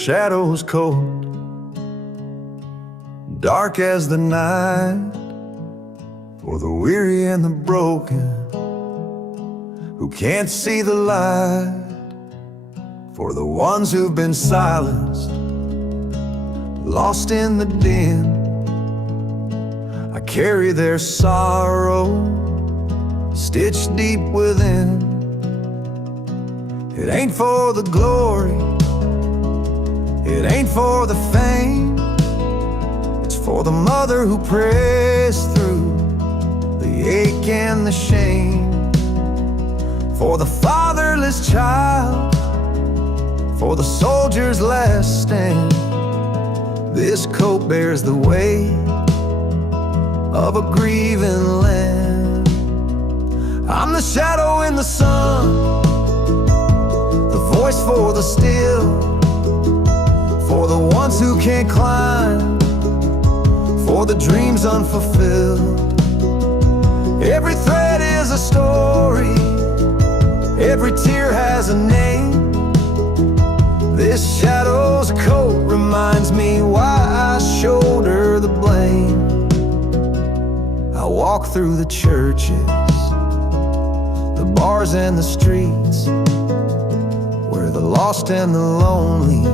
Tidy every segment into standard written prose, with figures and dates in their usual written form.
shadow's cold, dark as the night, for the weary and the broken who can't see the light, for the ones who've been silenced, lost in the din. I carry their sorrow stitched deep within. It ain't for the glory, it ain't for the fame, it's for the mother who prays through the ache and the shame, for the fatherless child, for the soldier's last stand. This coat bears the weight of a grieving land. I'm the shadow in the sun, the voice for the still, for the ones who can't climb, for the dreams unfulfilled. Every thread is a story, every tear has a name. This shadow's coat reminds me why I shoulder the blame. I walk through the churches, the bars and the streets, where the lost and the lonely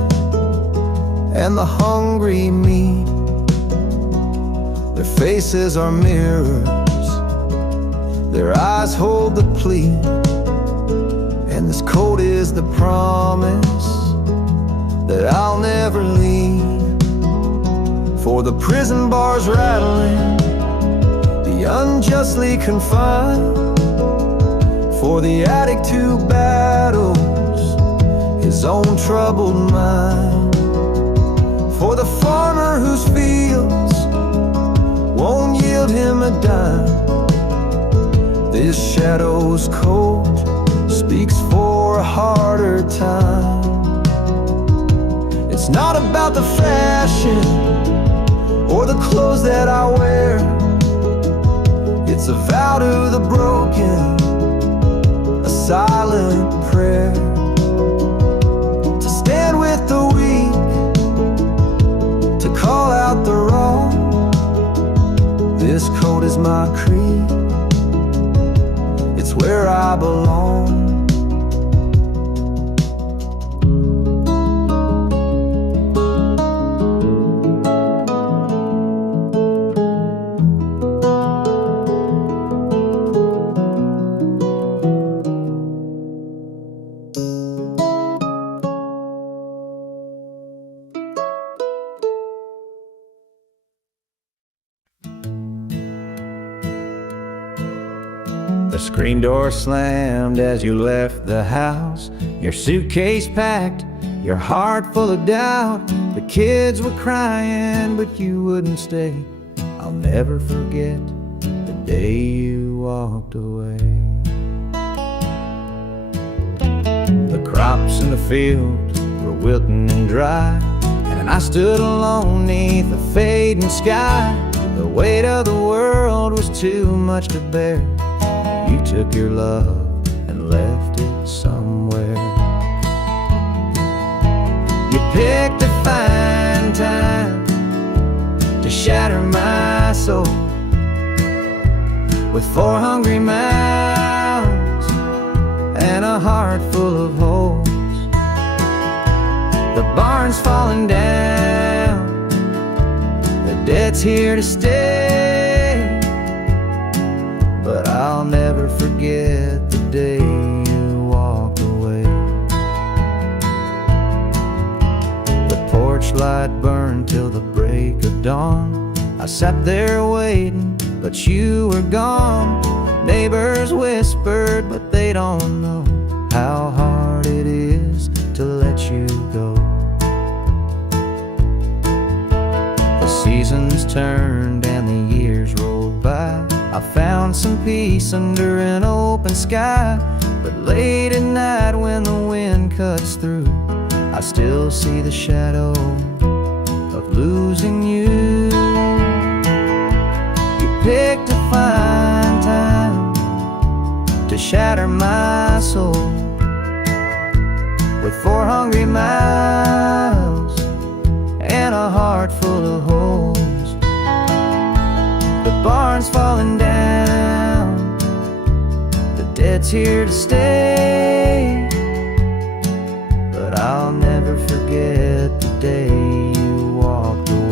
and the hungry meet. Their faces are mirrors, their eyes hold the plea, and this coat is the promise that I'll never leave. For the prison bars rattling, the unjustly confined, for the addict who battles his own troubled mind, for the farmer whose fields won't yield him a dime. This shadow's coat speaks for a harder time. It's not about the fashion or the clothes that I wear, it's a vow to the broken, a silent prayer, to stand with the weak, to call out the wrong. This coat is my creed, it's where I belong. The screen door slammed as you left the house, your suitcase packed, your heart full of doubt. The kids were crying, but you wouldn't stay. I'll never forget the day you walked away. The crops in the field were wilting and dry, and I stood alone neath the fading sky. The weight of the world was too much to bear. You took your love and left it somewhere. You picked a fine time to shatter my soul, with 4 hungry mouths and a heart full of holes. The barn's falling down, the debt's here to stay, but I'll never forget the day you walked away. The porch light burned till the break of dawn. I sat there waiting, but you were gone. Neighbors whispered, but they don't know how hard it is to let you go. The seasons turned and the years rolled by. I found some peace under an open sky, but late at night when the wind cuts through, I still see the shadow of losing you. You picked a fine time to shatter my soul, with 4 hungry mouths a heart full of holes. The barn's falling down, the debt's here to stay, but I'll never forget the day you walked away.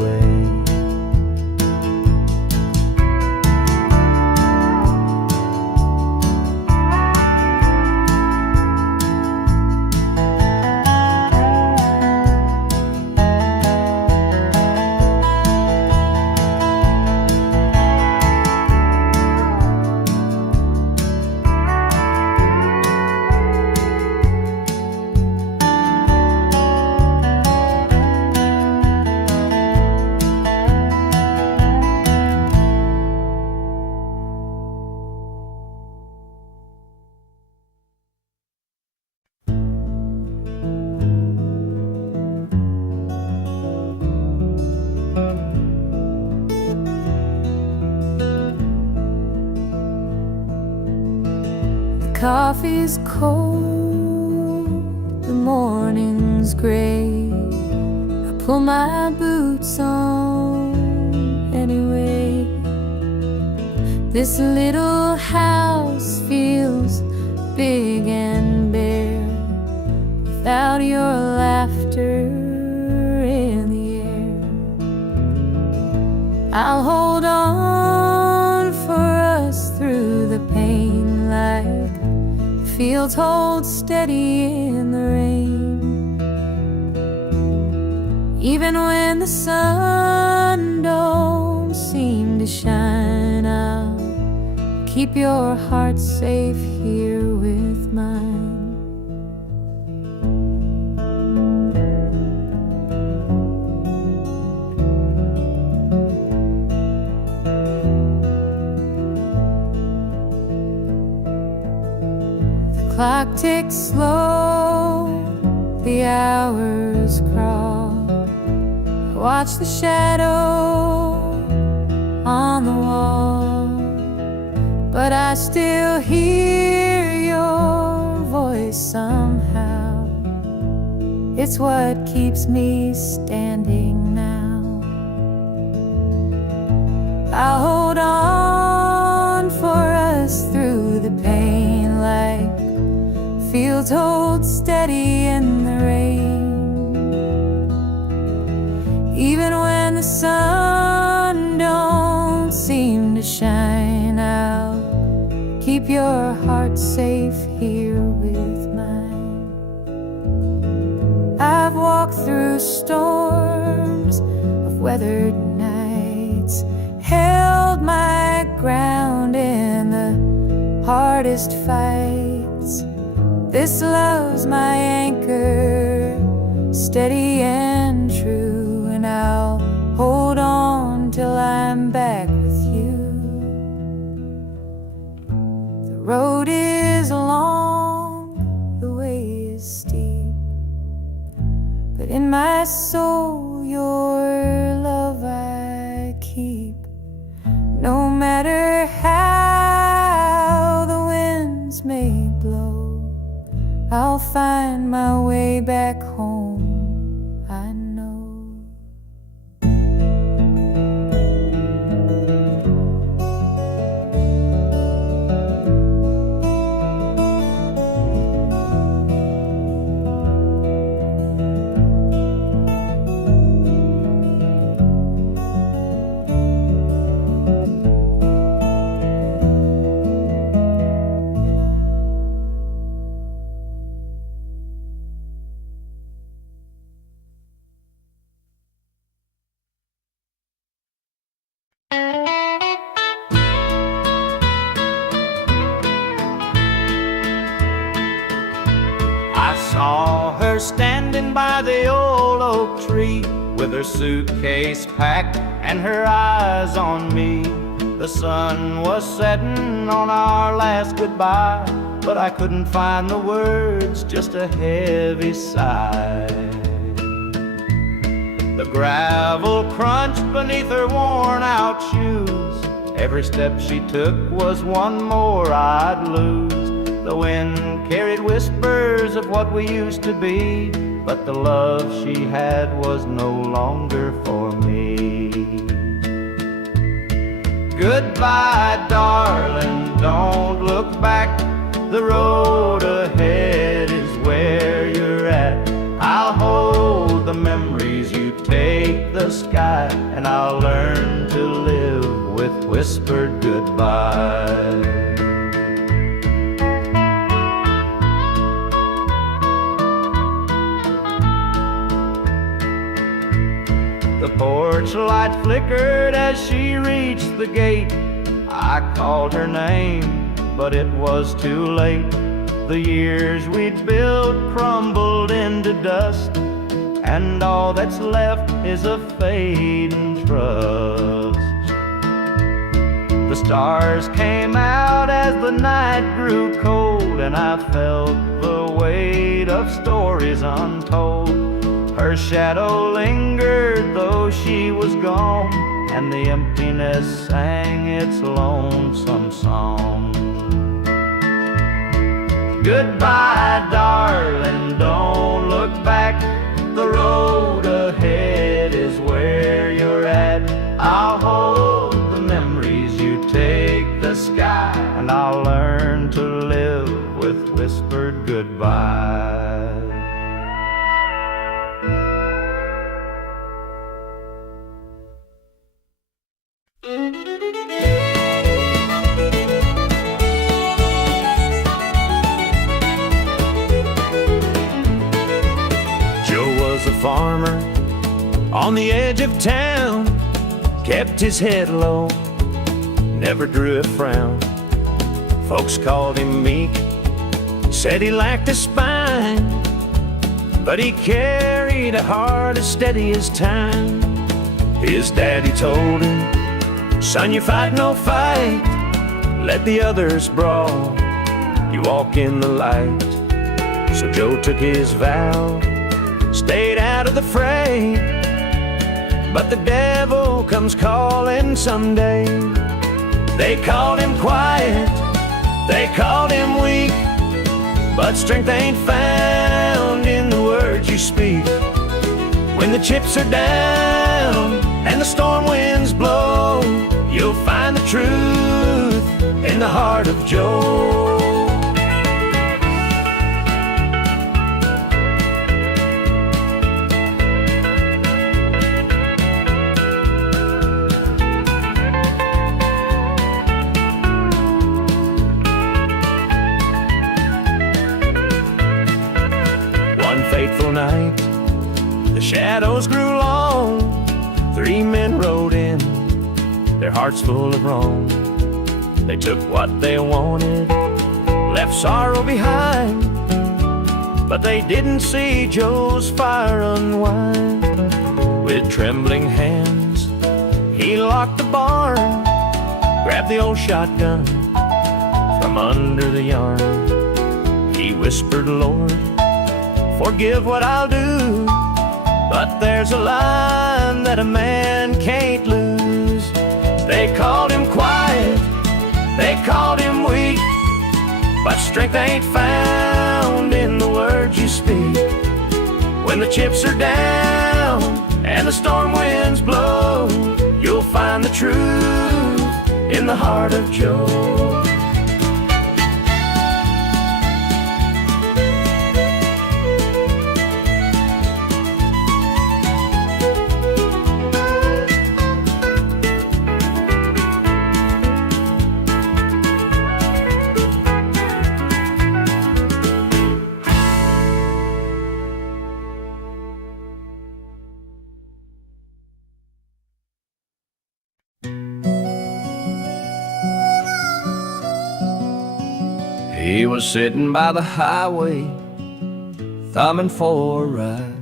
Coffee's cold, the morning's gray. I pull my boots on anyway. This little house feels big and bare without your laughter in the air. I'll hold on for us through the pain like fields hold steady in the rain. Even when the sun don't seem to shine, I'll keep your heart safe here with mine. Clock ticks slow, the hours crawl. I watch the shadow on the wall, but I still hear your voice somehow. It's what keeps me standing now. I'll hold on for us through the pain like fields hold steady in the rain. Even when the sun don't seem to shine, I'll keep your heart safe here with mine. I've walked through storms of weathered nights, held my ground in the hardest fights. This love's my anchor, steady and true, and I'll hold on till I'm back with you. The road is long, the way is steep, but in my soul your love I keep. No matter how the winds may blow, I'll find my way back home, I know. I saw her standing by the old oak tree with her suitcase packed and her eyes on me. The sun was setting on our last goodbye, but I couldn't find the words, just a heavy sigh. The gravel crunched beneath her worn-out shoes. Every step she took was one more I'd lose. The wind carried whispers of what we used to be, but the love she had was no longer for me. Goodbye, darling, don't look back. The road ahead is where you're at. I'll hold the memories, you take the sky, and I'll learn to live with whispered goodbye. The porch light flickered as she reached the gate. I called her name, but it was too late. The years we'd built crumbled into dust, and all that's left is a fading trust. The stars came out as the night grew cold, and I felt the weight of stories untold. Her shadow lingered though she was gone, and the emptiness sang its lonesome song. Goodbye, darling, don't look back. The road ahead is where you're at. I'll hold the memories, you take the sky, and I'll learn to live with whispered goodbye. Farmer on the edge of town, kept his head low, never drew a frown. Folks called him meek, said he lacked a spine, but he carried a heart as steady as time. His daddy told him, son, you fight no fight, let the others brawl, you walk in the light. So Joe took his vow, stayed out of the fray, but the devil comes calling someday. They called him quiet, they called him weak, but strength ain't found in the words you speak. When the chips are down and the storm winds blow, you'll find the truth in the heart of Joe. Fateful night, the shadows grew long. 3 men rode in, their hearts full of wrong. They took what they wanted, left sorrow behind, but they didn't see Joe's fire unwind. With trembling hands, he locked the barn, grabbed the old shotgun from under the yarn. He whispered, Lord, forgive what I'll do, but there's a line that a man can't lose. They called him quiet, they called him weak, but strength ain't found in the words you speak. When the chips are down and the storm winds blow, you'll find the truth in the heart of Joe. He was sitting by the highway, thumbing for a ride.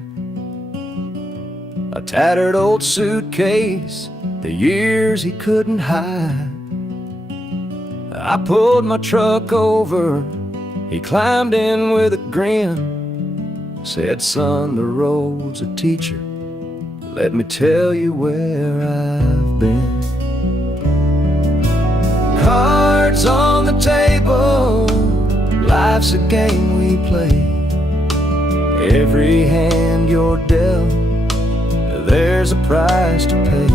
A tattered old suitcase, the years he couldn't hide. I pulled my truck over, he climbed in with a grin. Said, son, the road's a teacher, let me tell you where I've been. Cards on the table, life's a game we play. Every hand you're dealt, there's a price to pay.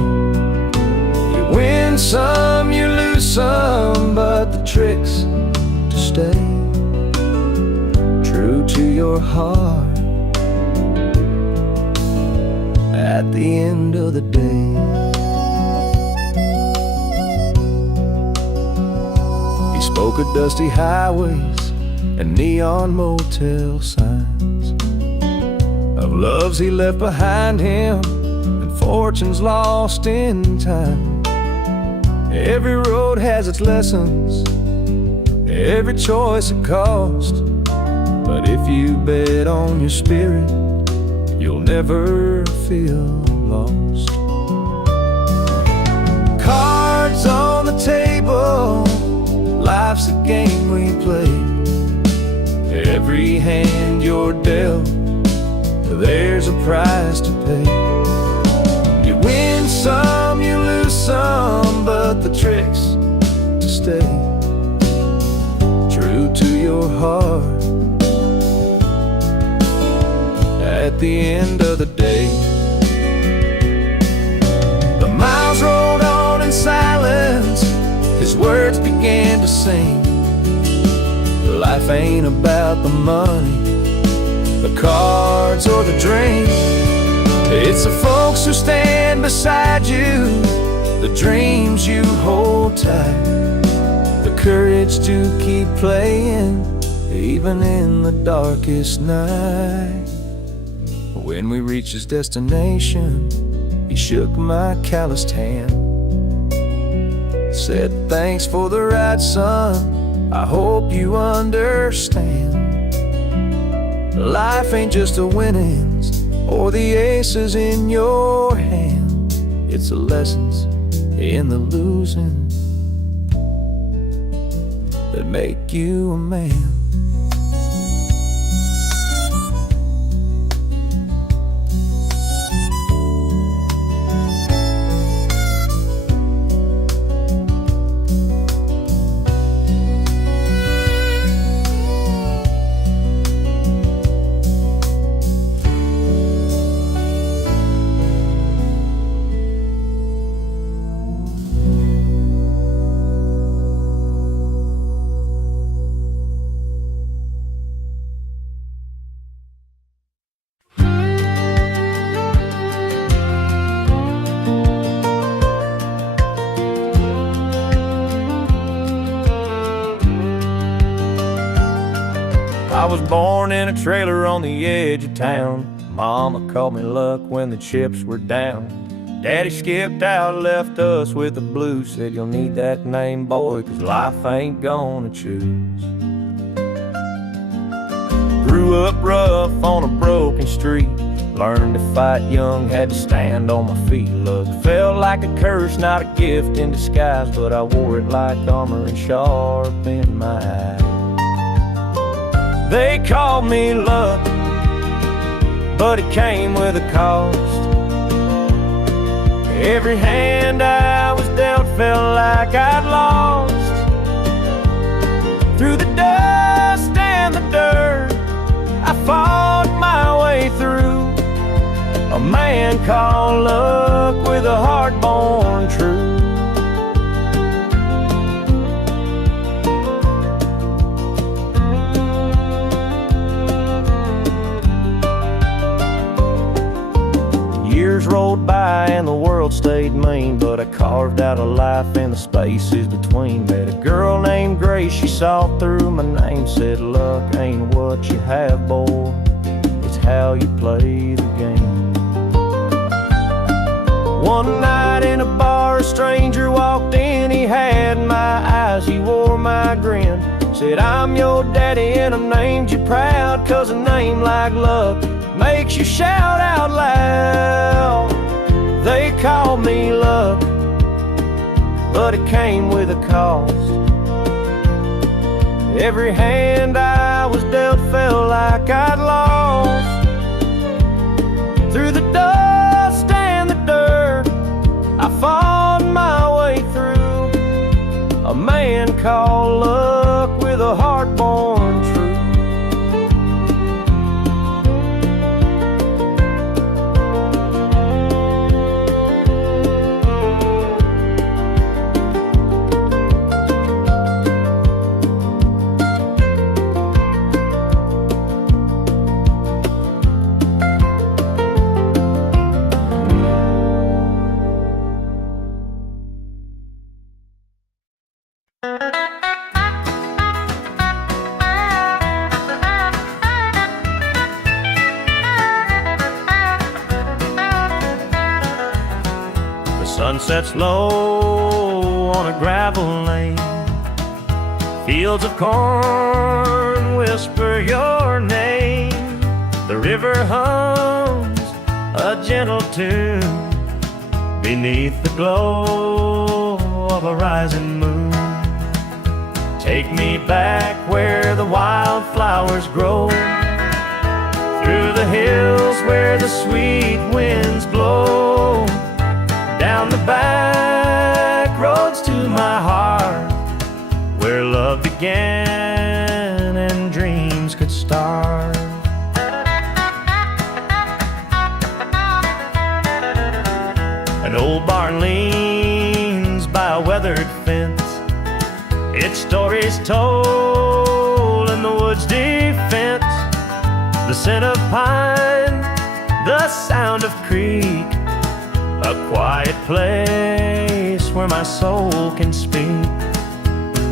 You win some, you lose some, but the trick's to stay true to your heart at the end of the day. He spoke of dusty highways and neon motel signs, of loves he left behind him and fortunes lost in time. Every road has its lessons, every choice a cost, but if you bet on your spirit, you'll never feel lost. Cards on the table, life's a game we play. Every hand you're dealt, there's a price to pay. You win some, you lose some, but the trick's to stay true to your heart at the end of the day. The miles rolled on in silence, his words began to sing. Life ain't about the money, the cards or the drink. It's the folks who stand beside you, the dreams you hold tight, the courage to keep playing even in the darkest night. When we reached his destination, he shook my calloused hand, said, "Thanks for the ride, son, I hope you understand. Life ain't just the winnings or the aces in your hand. It's the lessons in the losing that make you a man." I was born in a trailer on the edge of town. Mama called me luck when the chips were down. Daddy skipped out, left us with the blues. Said you'll need that name, boy, 'cause life ain't gonna choose. Grew up rough on a broken street. Learned to fight young, had to stand on my feet. Look, felt like a curse, not a gift in disguise, but I wore it like armor and sharp in my eye. They called me luck, but it came with a cost. Every hand I was dealt felt like I'd lost. Through the dust and the dirt, I fought my way through. A man called luck with a heart born true. Years rolled by and the world stayed mean, but I carved out a life in the spaces between. Met a girl named Grace, she saw through my name, said luck ain't what you have, boy, it's how you play the game. One night in a bar, a stranger walked in, he had my eyes, he wore my grin. Said, "I'm your daddy and I'm named you proud, 'cause a name like luck makes you shout out loud." They called me luck, but it came with a cost. Every hand I was dealt felt like I'd lost. Through the dust and the dirt, I fought my way through. A man called luck with a heart born true. The sun sets low on a gravel lane. Fields of corn whisper your name. The river hums a gentle tune beneath the glow of a rising moon. Take me back where the wildflowers grow, through the hills where the sweet winds blow, down the back roads to my heart, where love began and dreams could start. An old barn leans by a weathered fence, its stories told in the woods' defense. The scent of pine, the sound of creek, a quiet place where my soul can speak.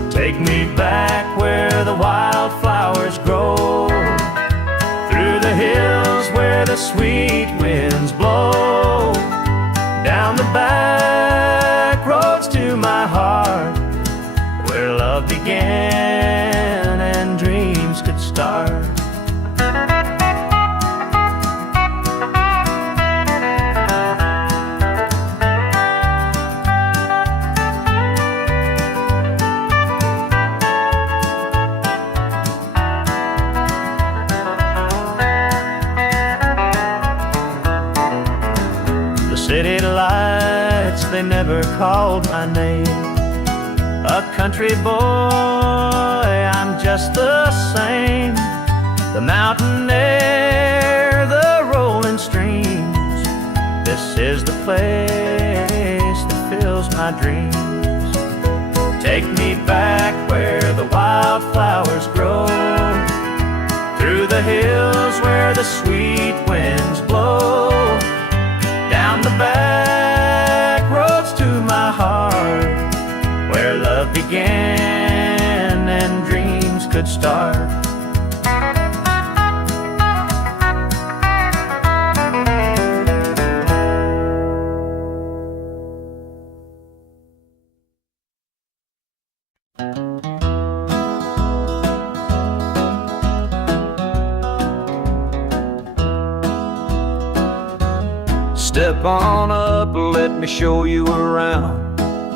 Take me back where the wildflowers grow, through the hills where the sweet winds blow, down the back roads to my heart, where love began and dreams could start. City lights, they never called my name. A country boy, I'm just the same. The mountain air, the rolling streams, this is the place that fills my dreams. Take me back where the wildflowers grow, through the hills where the sweet winds blow, down the back roads to my heart, where love began and dreams could start. Step on up, let me show you around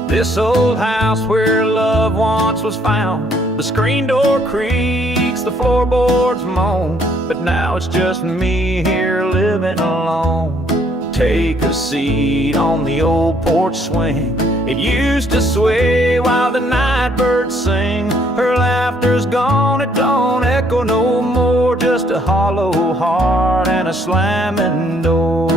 this old house where love once was found. The screen door creaks, the floorboards moan, but now it's just me here living alone. Take a seat on the old porch swing. It used to sway while the night birds sing. Her laughter's gone, it don't echo no more, just a hollow heart and a slamming door.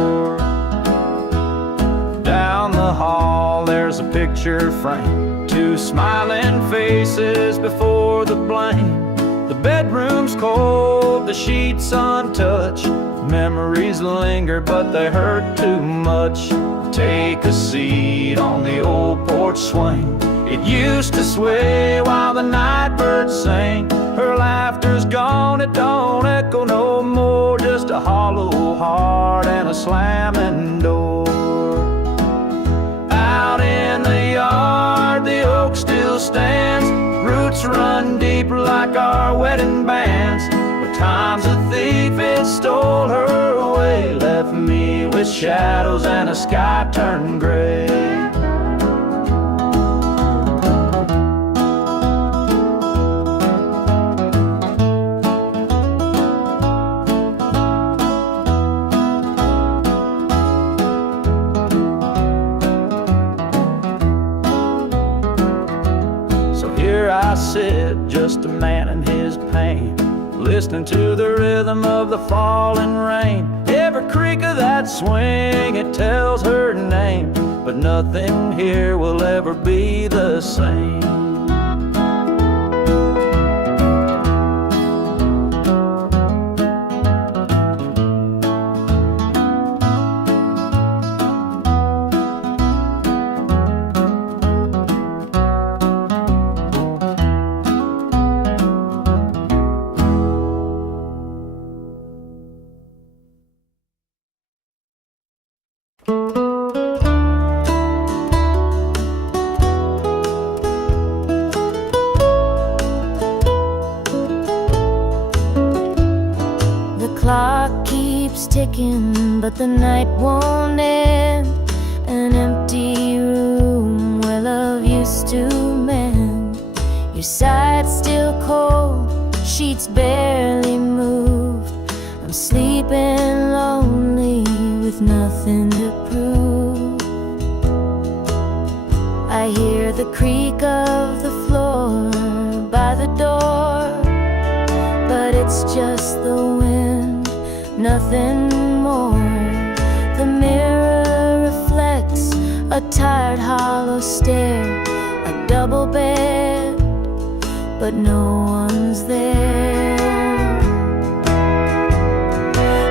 Down the hall there's a picture frame, two smiling faces before the blame. The bedroom's cold, the sheets untouched. Memories linger but they hurt too much. Take a seat on the old porch swing. It used to sway while the night birds sang. Her laughter's gone, it don't echo no more, just a hollow heart and a slamming door. Out in the yard, the oak still stands. Roots run deep like our wedding bands. But time's a thief, it stole her away, left me with shadows and a sky turned gray. I sit, just a man in his pain, listening to the rhythm of the falling rain. Every creak of that swing, it tells her name, but nothing here will ever be the same. talking, but the night won't end. An empty room where love used to mend. Your side's still cold, sheets barely moved. I'm sleeping lonely with nothing to prove. I hear the creak of the floor by the door, but it's just the wind, nothing more. The mirror reflects a tired, hollow stare. A double bed, but no one's there.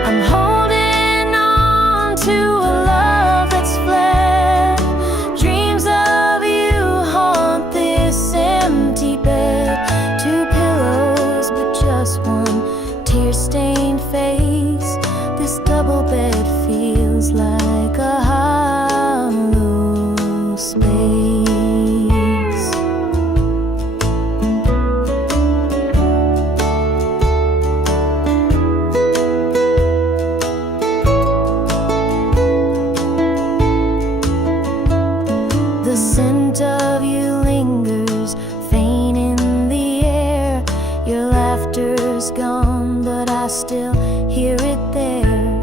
I'm holding on to a love that's fled. Dreams of you haunt this empty bed. Two pillows, but just one tear-stained face. This double bed feels like a hollow space. The scent of you lingers, faint in the air. Your laughter's gone, but I still hear it there.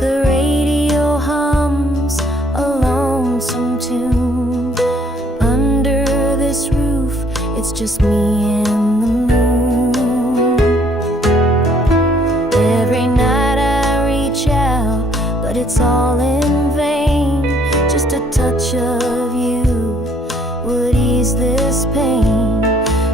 The radio hums a lonesome tune. Under this roof, it's just me and the moon. Every night I reach out, but it's all in vain. Just a touch of you would ease this pain.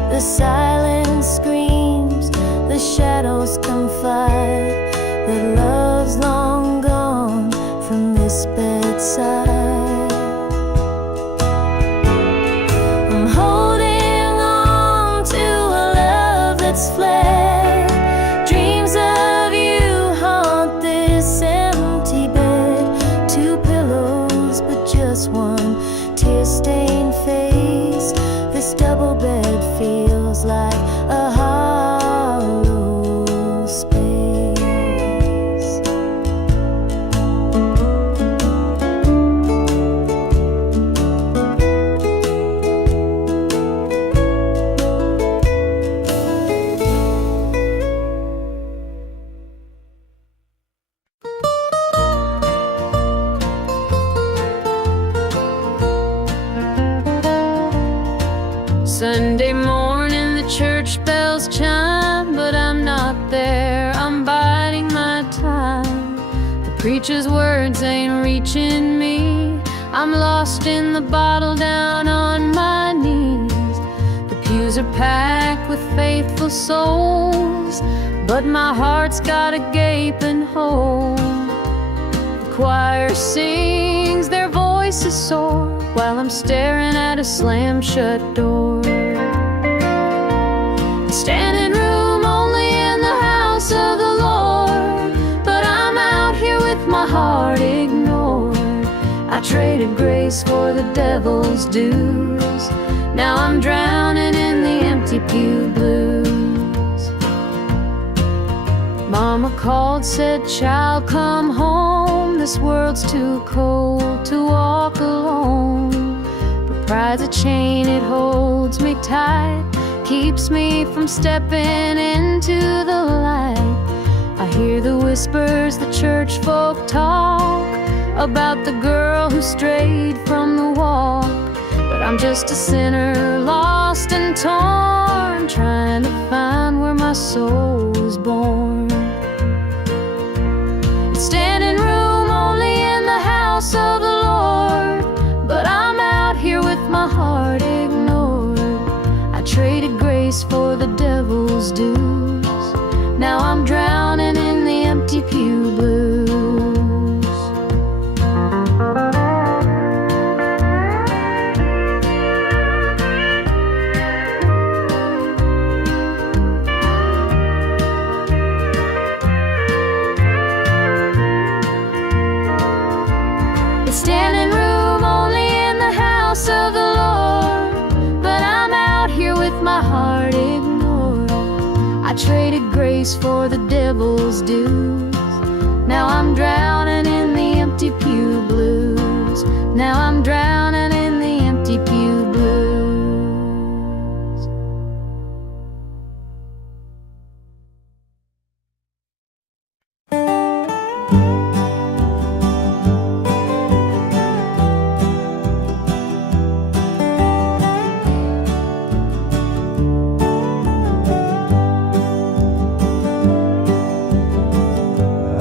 The silence screams, the shadows confide that love's long gone from this bedside. I'm holding on to a love that's fled. Dreams of you haunt this empty bed. Two pillows, but just one tear-stained face. This double bed feels like a hollow space. Sunday morning, the church bells chime, but I'm not there, I'm biding my time. The preacher's words ain't reaching me, I'm lost in the bottle down on my knees. The pews are packed with faithful souls, but my heart's got a gaping hole. The choir sings, their voices soar, while I'm staring at a slam-shut door. Standing room only in the house of the Lord, but I'm out here with my heart ignored. I traded grace for the devil's dues. Now I'm drowning in the empty pew blues. Mama called, said, "Child, come home. This world's too cold to walk alone." But pride's a chain, it holds me tight, keeps me from stepping into the light. I hear the whispers the church folk talk about the girl who strayed from the walk. But I'm just a sinner, lost and torn, trying to find where my soul was born. Standing room only in the house of the Lord, but I'm out here with my heart ignored. I traded grace for the devil's dues. Now I'm drowning in the empty pew blues. Standing room only in the house of the Lord, but I'm out here with my heart ignored. I traded grace for the devil's dues. Now I'm drowning in the empty pew blues. Now I'm drowning in the empty pew blues.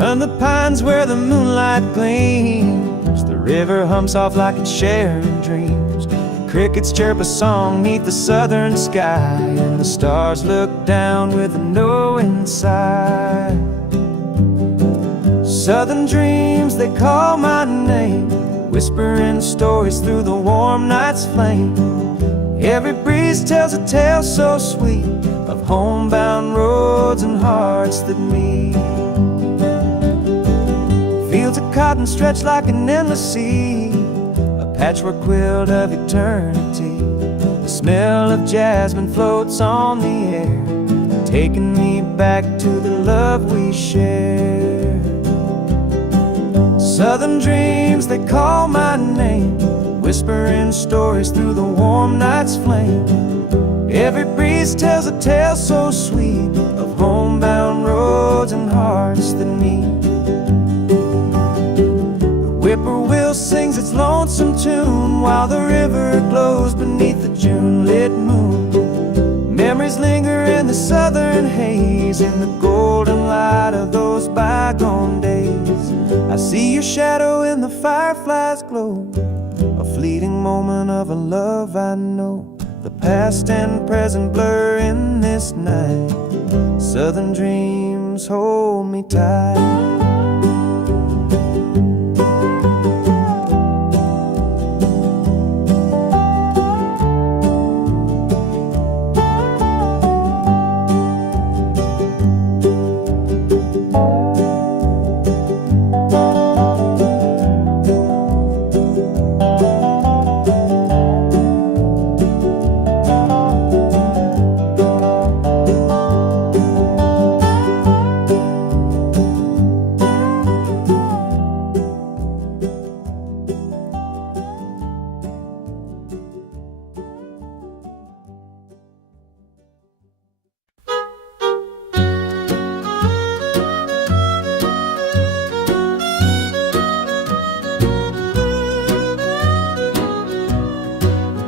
And the pines where the moonlight gleams, the river hums off like it's sharing dreams. The crickets chirp a song neath the southern sky, and the stars look down with a knowing sigh. Southern dreams, they call my name, whispering stories through the warm night's flame. Every breeze tells a tale so sweet of homebound roads and hearts that meet. Fields of cotton stretch like an endless sea, a patchwork quilt of eternity. The smell of jasmine floats on the air, taking me back to the love we shared. Southern dreams, they call my name, whispering stories through the warm night's flame. Every breeze tells a tale so sweet of homebound roads and hearts that meet. Whippoorwill sings its lonesome tune while the river glows beneath the June-lit moon. Memories linger in the southern haze, in the golden light of those bygone days. I see your shadow in the firefly's glow, a fleeting moment of a love I know. The past and present blur in this night. Southern dreams hold me tight.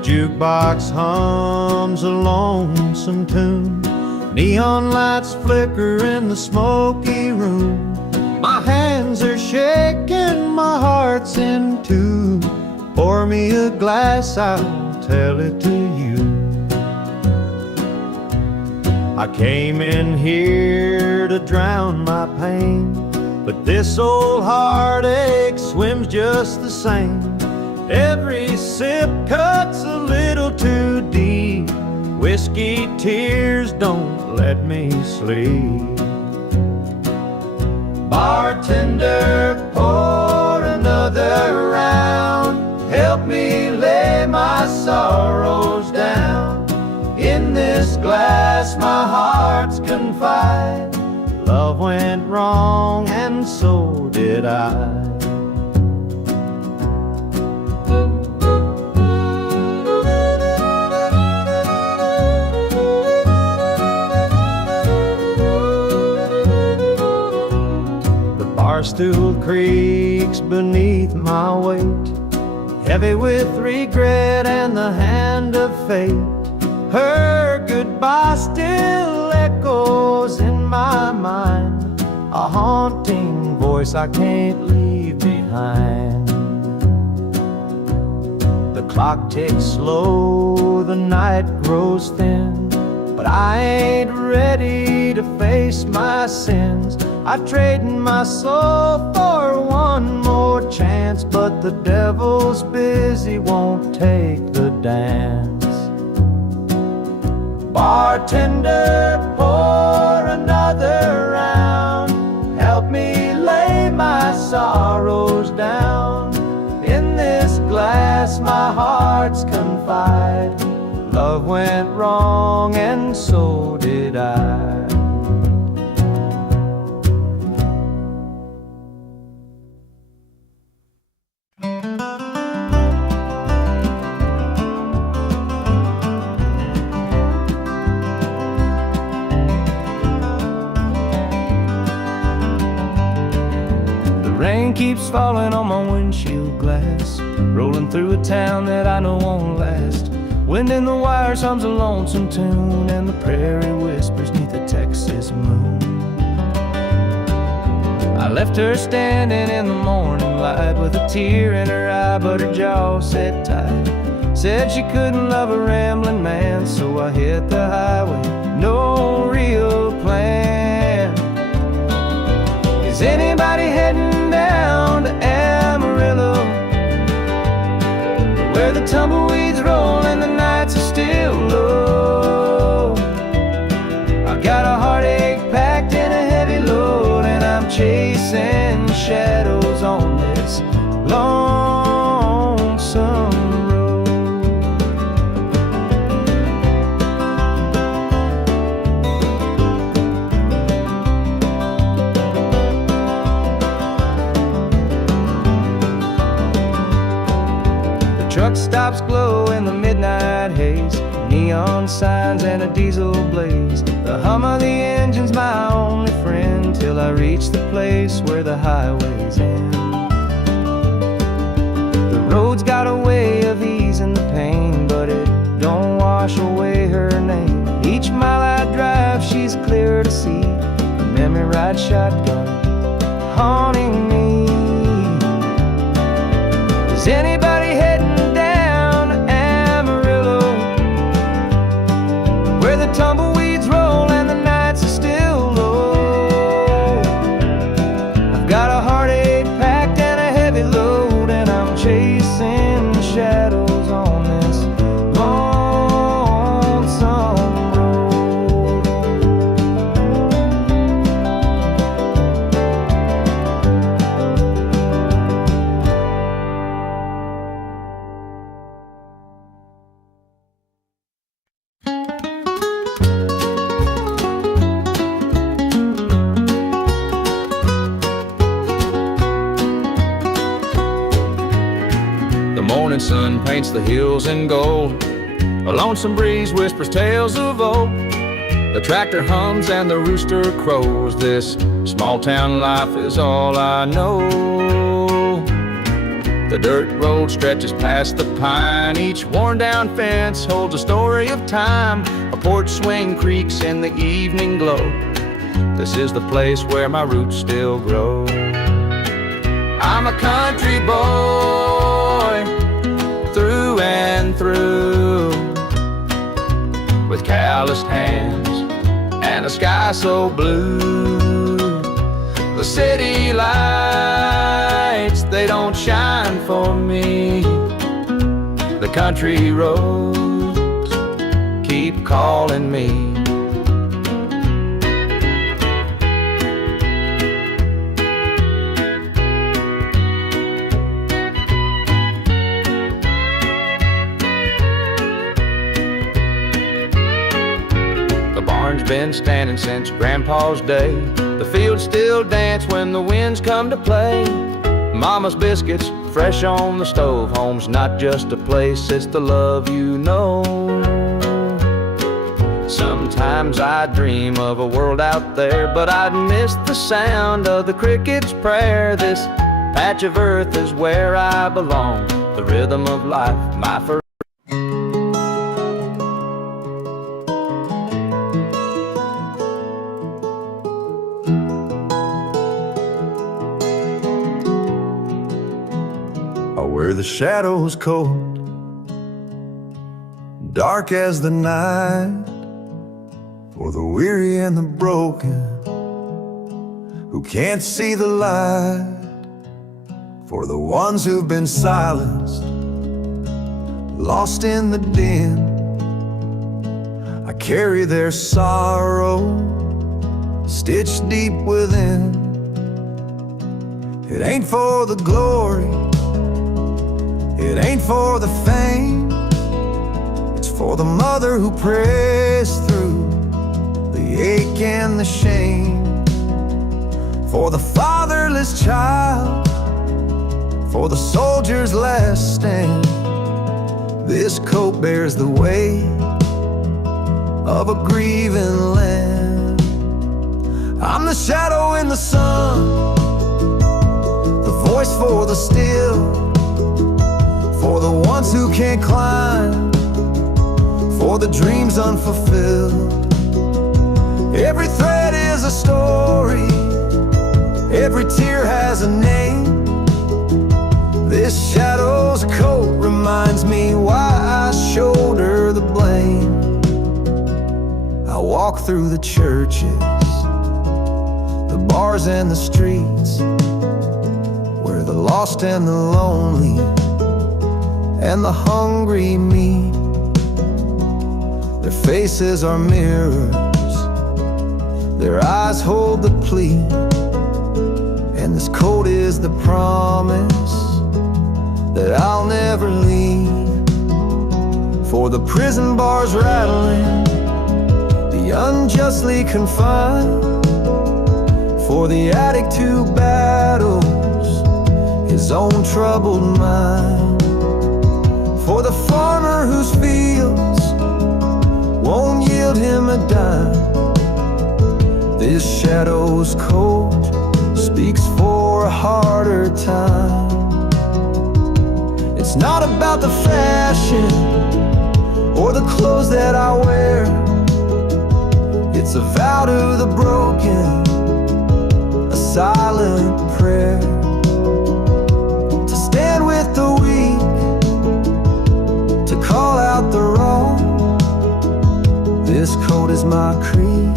Jukebox hums a lonesome tune, neon lights flicker in the smoky room. My hands are shaking, my heart's in tune. Pour me a glass, I'll tell it to you. I came in here to drown my pain, but this old heartache swims just the same. Every sip cuts a little too deep. Whiskey tears don't let me sleep. Bartender, pour another round. Help me lay my sorrows down. In this glass my heart's confide. Love went wrong and so did I. Barstool creaks beneath my weight, heavy with regret and the hand of fate. Her goodbye still echoes in my mind, a haunting voice I can't leave behind. The clock ticks slow, the night grows thin, but I ain't ready to face my sins. I trade my soul for one more chance, but the devil's busy, won't take the dance. Bartender, pour another round. Help me lay my sorrows down. In this glass my heart's confide. Love went wrong and so did I. keeps falling on my windshield glass, rolling through a town that I know won't last. Wind in the wires hums a lonesome tune, and the prairie whispers neath the Texas moon. I left her standing in the morning light with a tear in her eye, but her jaw said tight. Said she couldn't love a rambling man, so I hit the highway, no real plan. Is anybody heading down to Amarillo, where the tumbleweeds roll and the nights are still low? I've got a heartache packed in a heavy load, and I'm chasing shadows on this lonesome road. The truck stops glow in the midnight haze, neon signs and a diesel blaze. The hum of the engine's my only friend, till I reach the place where the highways end. The road's got a way of easing the pain, but it don't wash away her name. Each mile I drive, she's clear to see, a memory ride shotgun haunting me. Is anybody heading down to Amarillo, where the tumbleweeds roll and the nights are still low? I've got a heartache packed and a heavy load, and I'm chasing shadows on this lonesome road. The morning sun paints the hills in gold, a lonesome breeze whispers tales of old. The tractor hums and the rooster crows, this small town life is all I know. The dirt road stretches past the pine, each worn down fence holds a story of time. A porch swing creaks in the evening glow, this is the place where my roots still grow. I'm a country boy, through and through, with calloused hands and a sky so blue. The city lights, they don't shine for me. The country roads keep calling me. Been standing since Grandpa's day. The fields still dance when the winds come to play. Mama's biscuits fresh on the stove. Home's not just a place, it's the love you know. Sometimes I dream of a world out there, but I'd miss the sound of the cricket's prayer. This patch of earth is where I belong, the rhythm of life, my first. Where the shadows cold, dark as the night, for the weary and the broken who can't see the light, for the ones who've been silenced, lost in the din. I carry their sorrow stitched deep within. It ain't for the glory, it ain't for the fame, it's for the mother who prays through the ache and the shame, for the fatherless child, for the soldier's last stand. This coat bears the weight of a grieving land. I'm the shadow in the sun, the voice for the still, for the ones who can't climb, for the dreams unfulfilled. Every thread is a story, every tear has a name. This shadow's coat reminds me why I shoulder the blame. I walk through the churches, the bars and the streets, where the lost and the lonely and the hungry meet. Their faces are mirrors, their eyes hold the plea, and this coat is the promise that I'll never leave. For the prison bars rattling, the unjustly confined, for the addict who battles his own troubled mind, for the farmer whose fields won't yield him a dime. This shadow's coat speaks for a harder time. It's not about the fashion or the clothes that I wear. It's a vow to the broken, a silent prayer, to stand with the weak, to call out the wrong. This coat is my creed,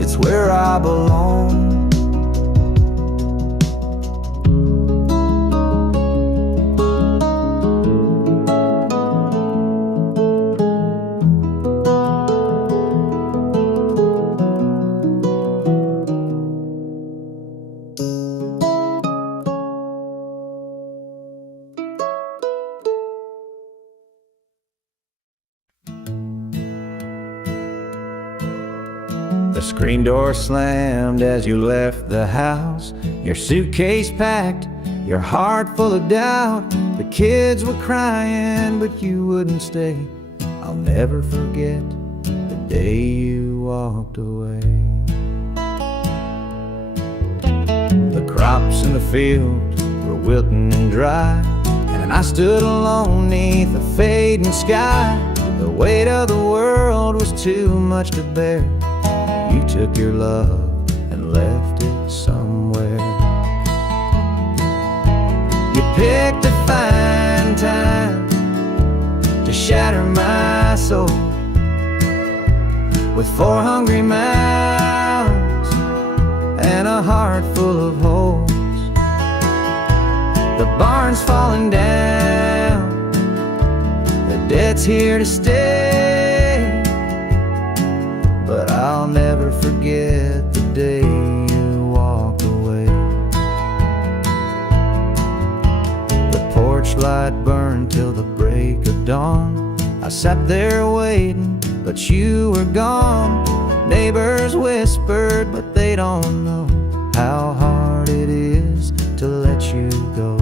it's where I belong. The screen door slammed as you left the house, your suitcase packed, your heart full of doubt. The kids were crying, but you wouldn't stay. I'll never forget the day you walked away. The crops in the field were wilting and dry, and I stood alone neath the fading sky. The weight of the world was too much to bear. You took your love and left it somewhere. You picked a fine time to shatter my soul with 4 hungry mouths and a heart full of holes. The barn's falling down, the debt's here to stay, but I'll never forget the day you walked away. The porch light burned till the break of dawn. I sat there waiting, but you were gone. Neighbors whispered, but they don't know how hard it is to let you go.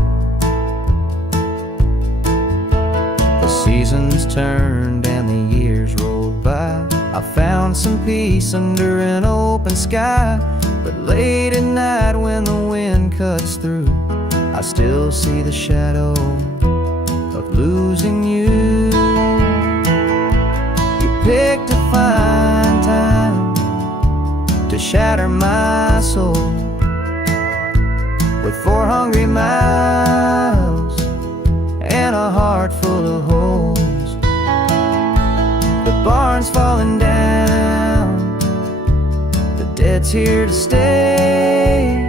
The seasons turned and the years rolled by. I found some peace under an open sky, but late at night when the wind cuts through, I still see the shadow of losing you. You picked a fine time to shatter my soul with 4 hungry mouths and a heart full of holes. The barn's falling down, the debt's here to stay,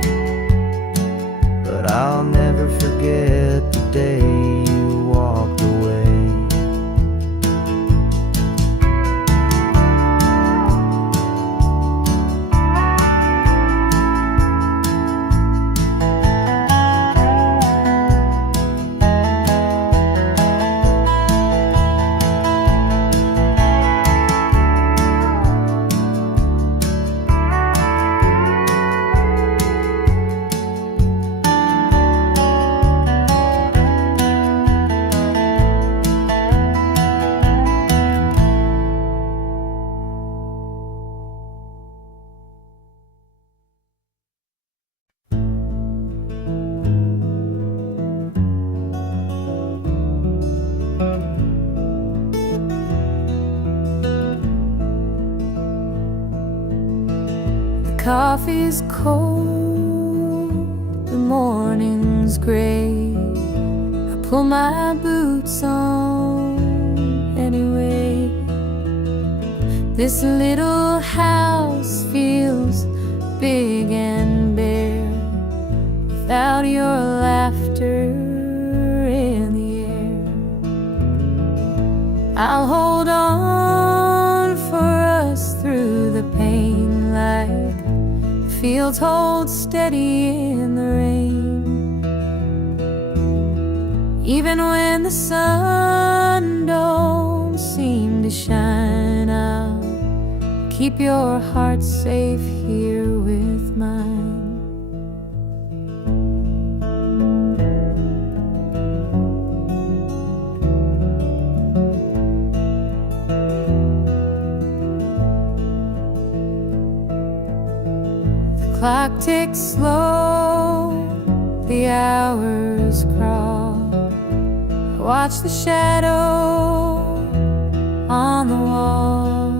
but I'll never forget the day you walked away. coffee's cold, the morning's gray. I pull my boots on anyway. This little house feels big and bare without your laughter in the air. I'll hold on for us through the pain, like fields hold steady in the rain. Even when the sun don't seem to shine, I'll keep your heart safe here with mine. The clock ticks slow, the hours crawl. I watch the shadow on the wall,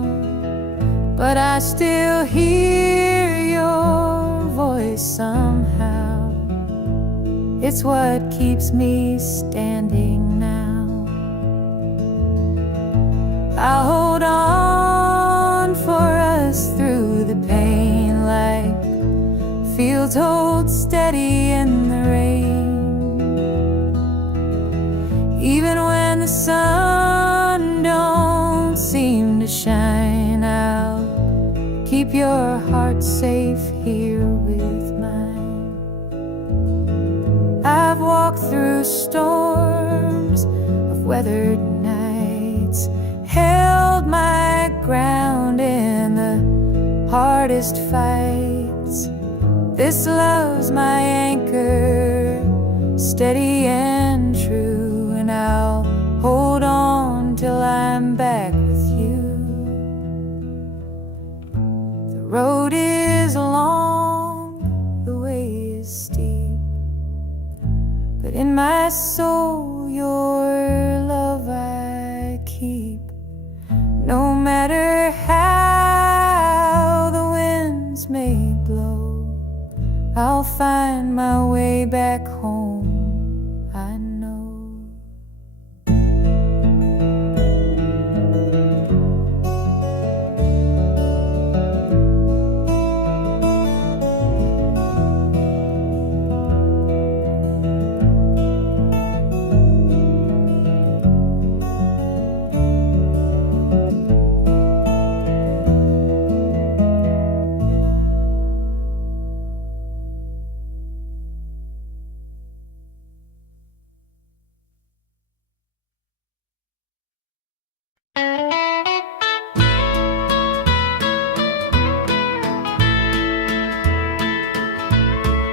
but I still hear your voice somehow. It's what keeps me standing now. I'll hold on for us through the pain, like fields hold steady in the rain. Even when the sun don't seem to shine, I'll keep your heart safe here with mine. I've walked through storms of weathered nights, held my ground in the hardest fights. This love's my anchor, steady and true, and I'll hold on till I'm back with you. The road is long, the way is steep, but in my soul your love I keep. No matter how the winds may blow, I'll find my way back home, I know.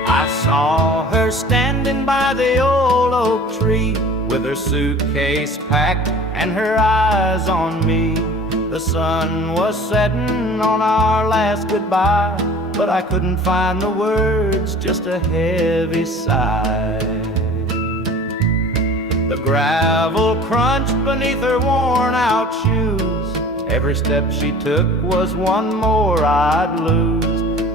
I saw her standing by the old oak tree, with her suitcase packed and her eyes on me. The sun was setting on our last goodbye, but I couldn't find the words, just a heavy sigh. The gravel crunched beneath her worn-out shoes. Every step she took was one more I'd lose.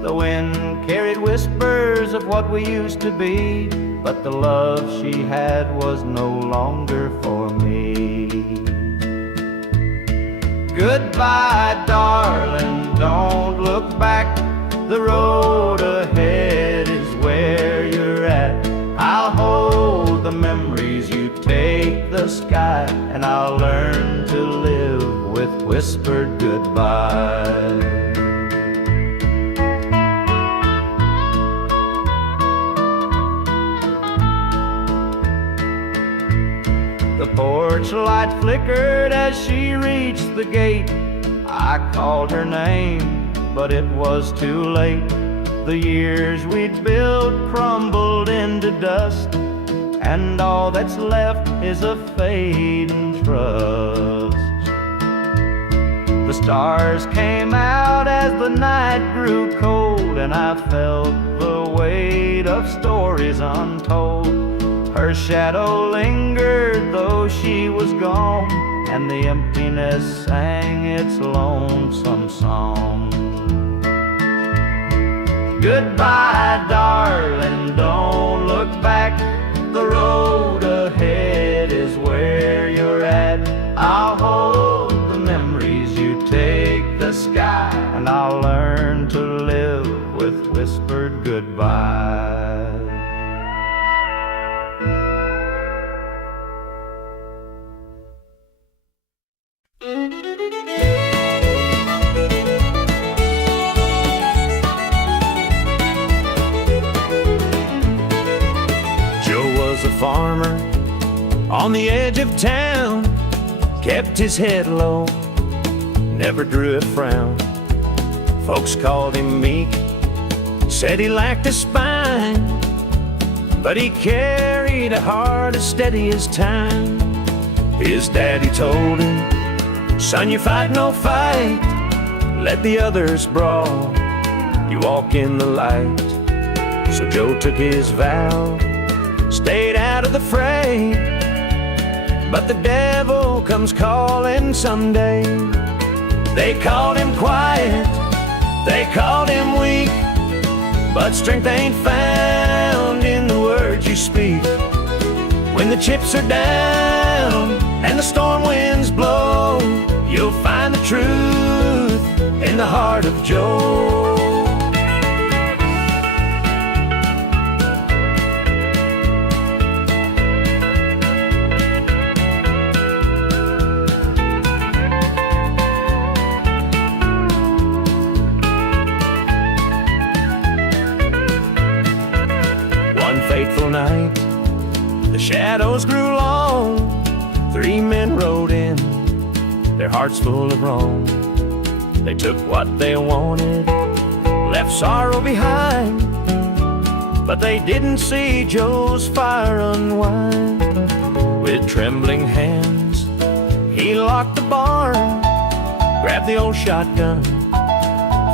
The wind carried whispers of what we used to be, but the love she had was no longer for me. Goodbye, darling, don't look back. The road ahead is where you're at. I'll hold the memories, you take the sky, and I'll learn to live with whispered goodbye. The porch light flickered as she reached the gate. I called her name, but it was too late. The years we'd built crumbled into dust, and all that's left is a fading trust. The stars came out as the night grew cold, and I felt the weight of stories untold. Her shadow lingered though she was gone, and the emptiness sang its lonesome song. Goodbye, darling, don't look back. The road ahead is where you're at. I'll hold the memories, you take the sky, and I'll learn to live with whispered goodbye. Farmer on the edge of town, kept his head low, never drew a frown. Folks called him meek, said he lacked a spine, but he carried a heart as steady as time. His daddy told him, son, you fight no fight, let the others brawl, you walk in the light. So Joe took his vow, stayed out of the fray, but the devil comes calling someday. They called him quiet, they called him weak, but strength ain't found in the words you speak. When the chips are down and the storm winds blow, you'll find the truth in the heart of Joe. Fateful night, the shadows grew long. 3 men rode in, their hearts full of wrong. They took what they wanted, left sorrow behind, but they didn't see Joe's fire unwind. With trembling hands, he locked the barn, grabbed the old shotgun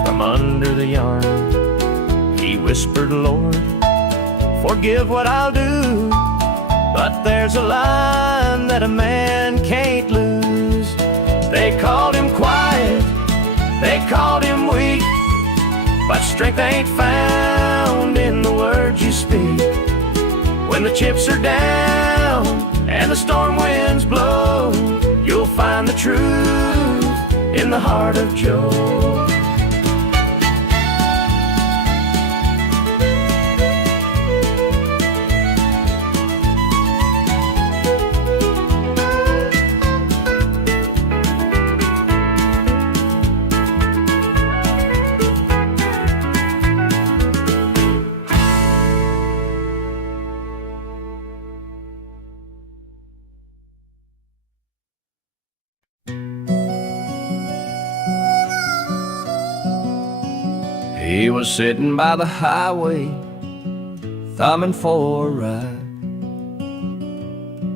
from under the yarn. He whispered, Lord, forgive what I'll do, but there's a line that a man can't lose. They called him quiet, they called him weak, but strength ain't found in the words you speak. When the chips are down and the storm winds blow, you'll find the truth in the heart of Joe. He was sitting by the highway, thumbing for a ride.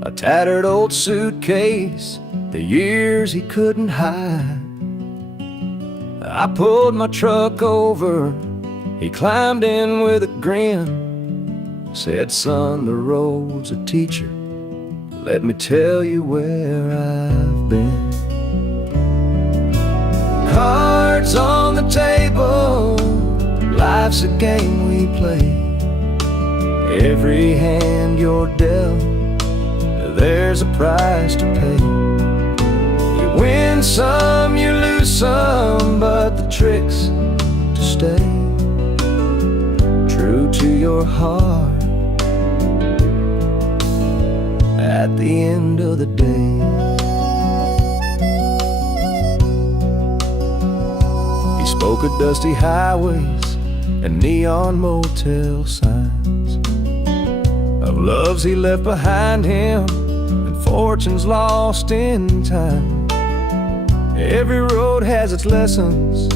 A tattered old suitcase, the years he couldn't hide. I pulled my truck over, he climbed in with a grin. Said, son, the road's a teacher, let me tell you where I've been. Cards on the table, life's a game we play. Every hand you're dealt, there's a price to pay. You win some, you lose some, but the trick's to stay true to your heart at the end of the day. He spoke of dusty highways and neon motel signs, of loves he left behind him and fortunes lost in time. Every road has its lessons,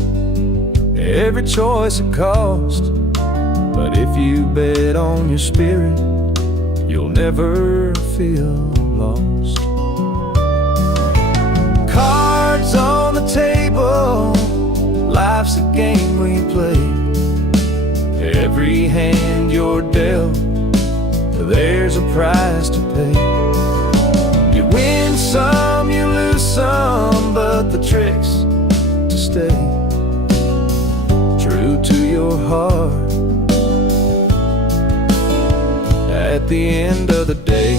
every choice a cost, but if you bet on your spirit, you'll never feel lost. Cards on the table, life's a game we play. Every hand you're dealt, there's a price to pay. You win some, you lose some, but the trick's to stay true to your heart at the end of the day.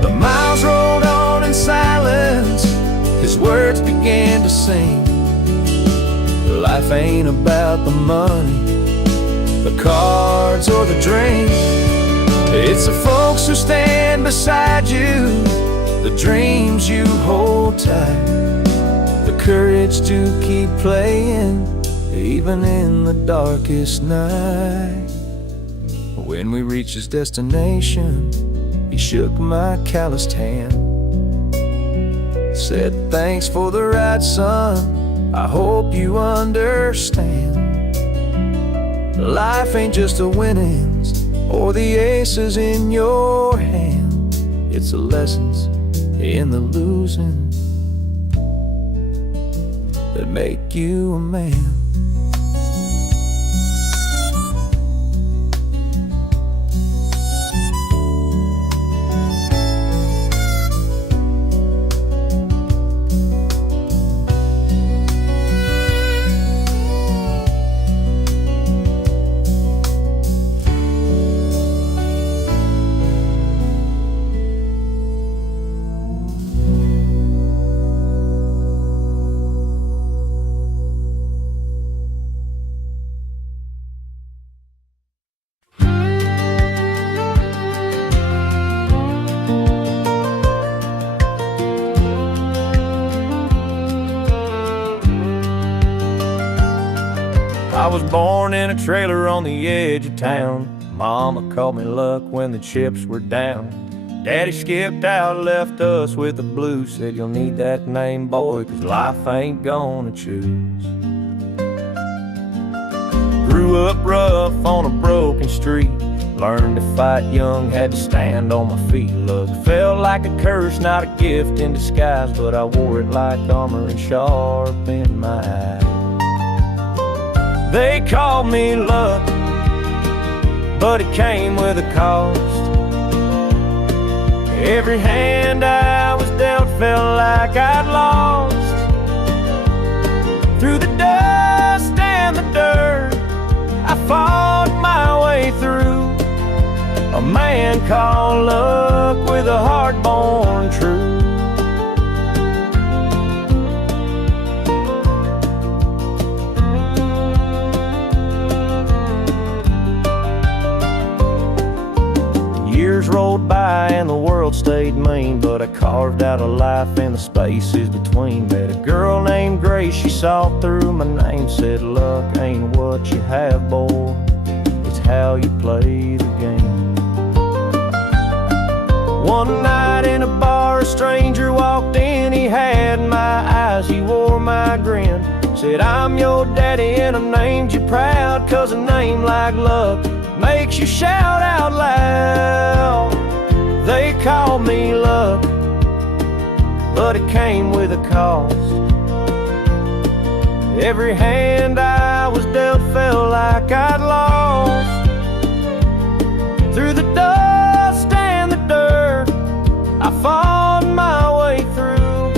The miles rolled on in silence, his words began to sing. Life ain't about the money, the cards or the drink. It's the folks who stand beside you, the dreams you hold tight, the courage to keep playing even in the darkest night. When we reached his destination, he shook my calloused hand, said, "Thanks for the ride, son, I hope you understand. Life ain't just the winnings or the aces in your hand. It's the lessons in the losing that make you a man." I was born in a trailer on the edge of town. Mama called me luck when the chips were down. Daddy skipped out, left us with the blues. Said, "You'll need that name, boy, 'cause life ain't gonna choose." Grew up rough on a broken street. Learned to fight young, had to stand on my feet. Love felt like a curse, not a gift in disguise, but I wore it like armor and sharp in my eye. They called me luck, but it came with a cost. Every hand I was dealt felt like I'd lost. Through the dust and the dirt, I fought my way through. A man called luck with a heart born true. Years rolled by and the world stayed mean, but I carved out a life in the spaces between. Met a girl named Grace, she saw through my name, said, "Luck ain't what you have, boy, it's how you play the game." One night in a bar, a stranger walked in, he had my eyes, he wore my grin. Said, "I'm your daddy and I named you proud, 'cause a name like Luck makes you shout out loud." They called me luck, but it came with a cost. Every hand I was dealt felt like I'd lost. Through the dust and the dirt, I fought my way through.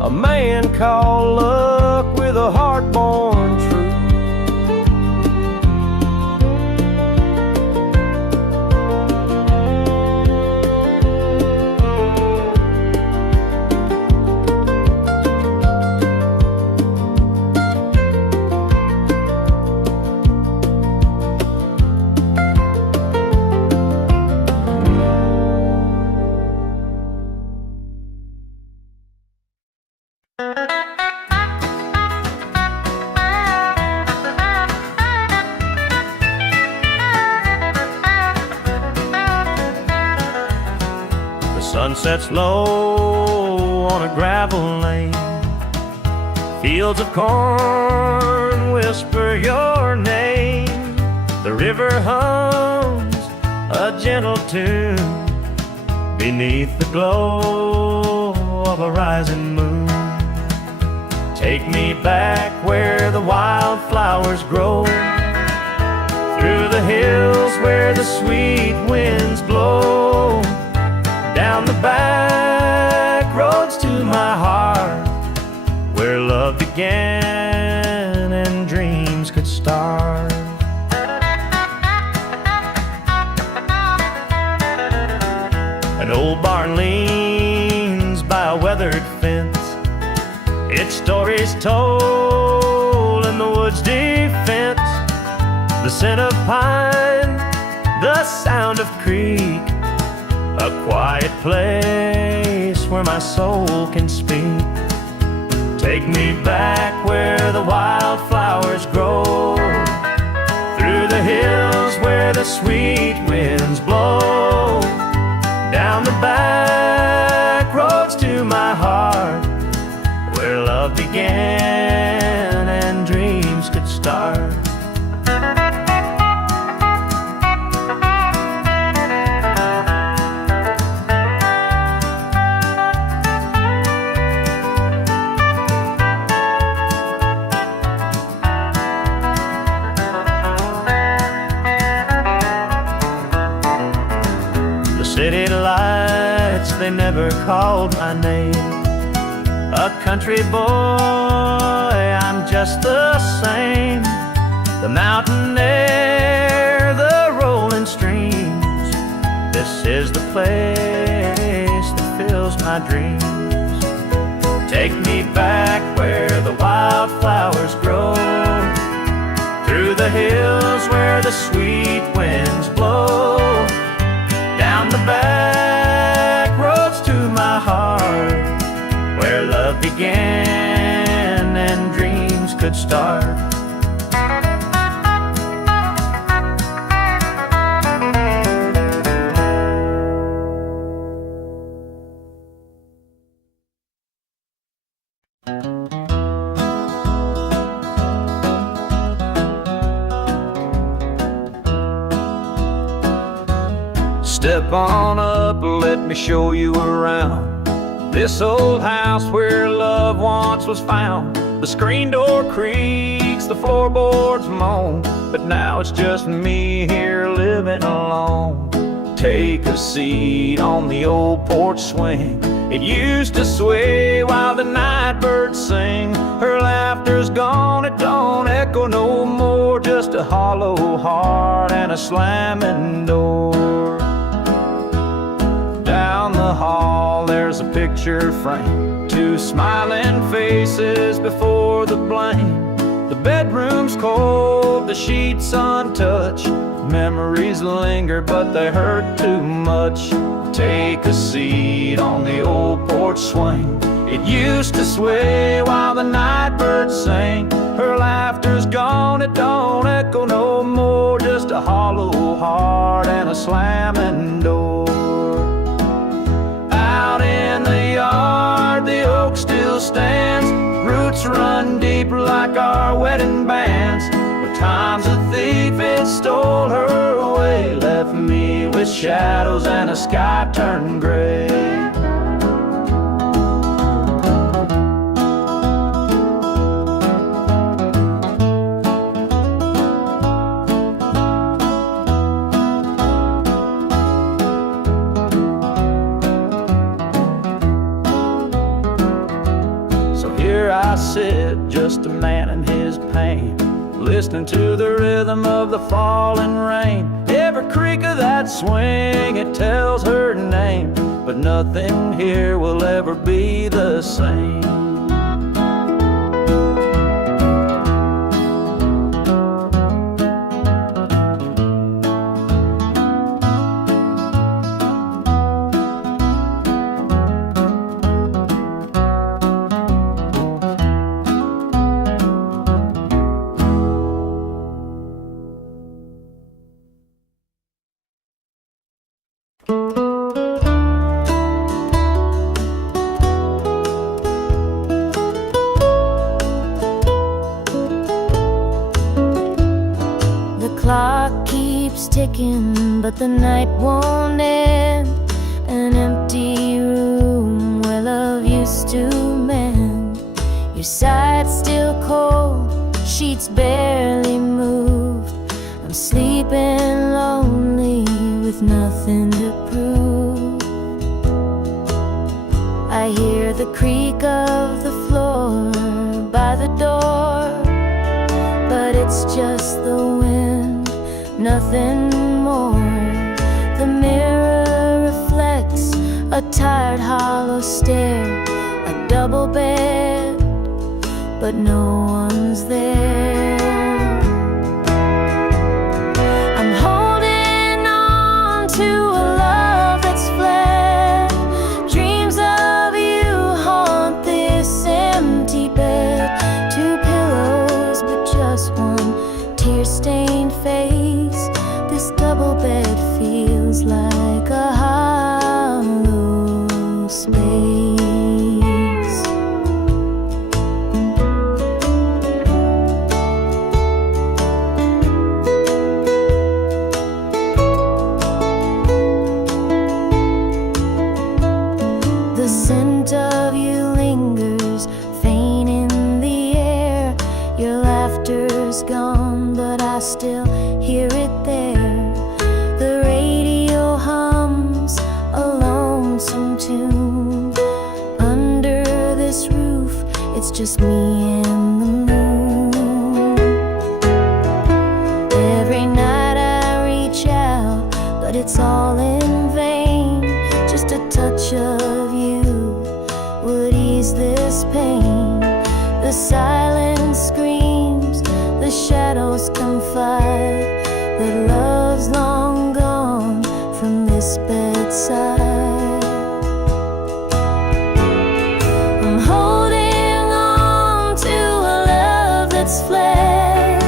A man called luck with a heart born true. Sunsets low on a gravel lane. Fields of corn whisper your name. The river hums a gentle tune beneath the glow of a rising moon. Take me back where the wildflowers grow, through the hills where the sweet winds blow, down the back roads to my heart, where love began and dreams could start. old barn leans by a weathered fence. Its stories told in the woods' defense. The scent of pine, the sound of creek, a quiet place where my soul can speak. Take me back where the wildflowers grow, through the hills where the sweet winds blow, down the back roads to my heart, where love began and dreams could start. City lights, they never called my name. A country boy, I'm just the same. The mountain air, the rolling streams, this is the place that fills my dreams. Take me back where the wildflowers grow, through the hills where the sweet winds blow, down the back roads to my heart, where love began and dreams could start. Step on up, let me show you around this old house where love once was found. The screen door creaks, the floorboards moan, but now it's just me here living alone. Take a seat on the old porch swing. It used to sway while the night birds sing. Her laughter's gone, it don't echo no more, just a hollow heart and a slamming door. Down the hall there's a picture frame, two smiling faces before the blame. The bedroom's cold, the sheets untouched. Memories linger but they hurt too much. Take a seat on the old porch swing. It used to sway while the night birds sang. Her laughter's gone, it don't echo no more, just a hollow heart and a slamming door. Out in the yard, the oak still stands. Roots run deep like our wedding bands. But time's a thief, it stole her away, left me with shadows and a sky turned gray. I sit, just a man in his pain, listening to the rhythm of the falling rain. Every creak of that swing, it tells her name, but nothing here will ever be the same. But the night won't end. An empty room where love used to mend. Your side's still cold, sheets barely moved. I'm sleeping lonely with nothing to prove. I hear the creak of the floor by the door, but it's just the wind, nothing more. The mirror reflects a tired hollow stare, a double bed, but no one's there. I'm holding on to a love that's fled. Dreams of you haunt this empty bed. Two pillows, but just one tear-stained face. This double bed feels like a hollow space. The scent of you lingers, faint in the air. Your laughter's gone, but I still hear it there. The radio hums a lonesome tune. Under this roof, it's just me and the moon. Every night I reach out, but it's all in vain. Just a touch of you would ease this pain. The silence screams, the shadows confide that love's long gone from this bedside. I'm holding on to a love that's fled.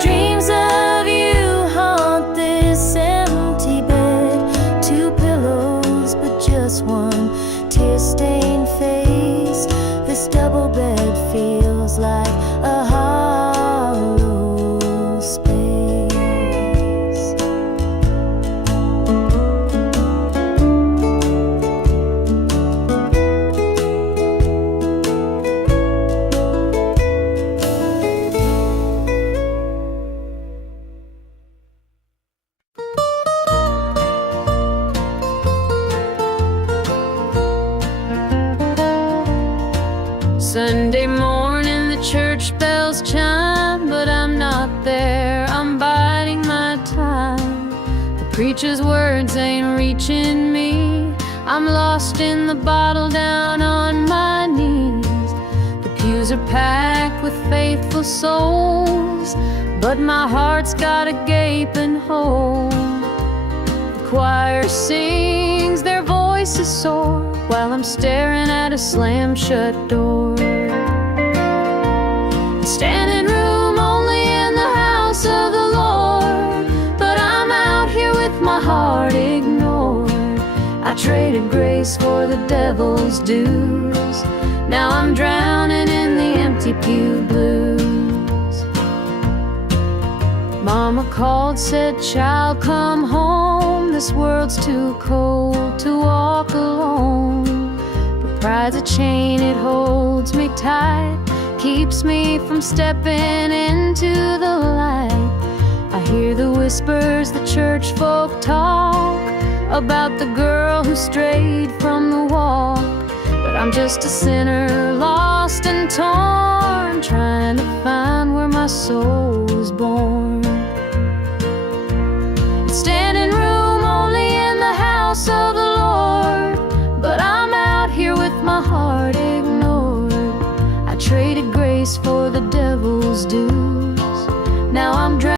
Dreams of you haunt this empty bed. Two pillows, but just one tear-stained face. This double bed feels like a hollow space. Sunday morning, the church bells chime, but I'm not there. I'm biding my time. The preacher's words ain't reaching me. I'm lost in the bottle, down on my knees. The pews are packed with faithful souls, but my heart's got a gaping hole. The choir sings, their voices soar, while I'm staring at a slam-shut door. Standing room only in the house of the Lord, but I'm out here with my heart ignored. I traded grace for the devil's dues. Now I'm drowning in the empty pew blues. Mama called, said, "Child, come home. This world's too cold to walk alone." But pride's a chain, it holds me tight, keeps me from stepping into the light. I hear the whispers the church folk talk about the girl who strayed from the walk. But I'm just a sinner, lost and torn, trying to find where my soul was born. Standing room only in the house of the Lord, but I'm out here with my heart ignored. I traded grace for the devil's dues.